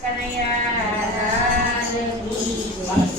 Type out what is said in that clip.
કનૈયા લાલ કી જય.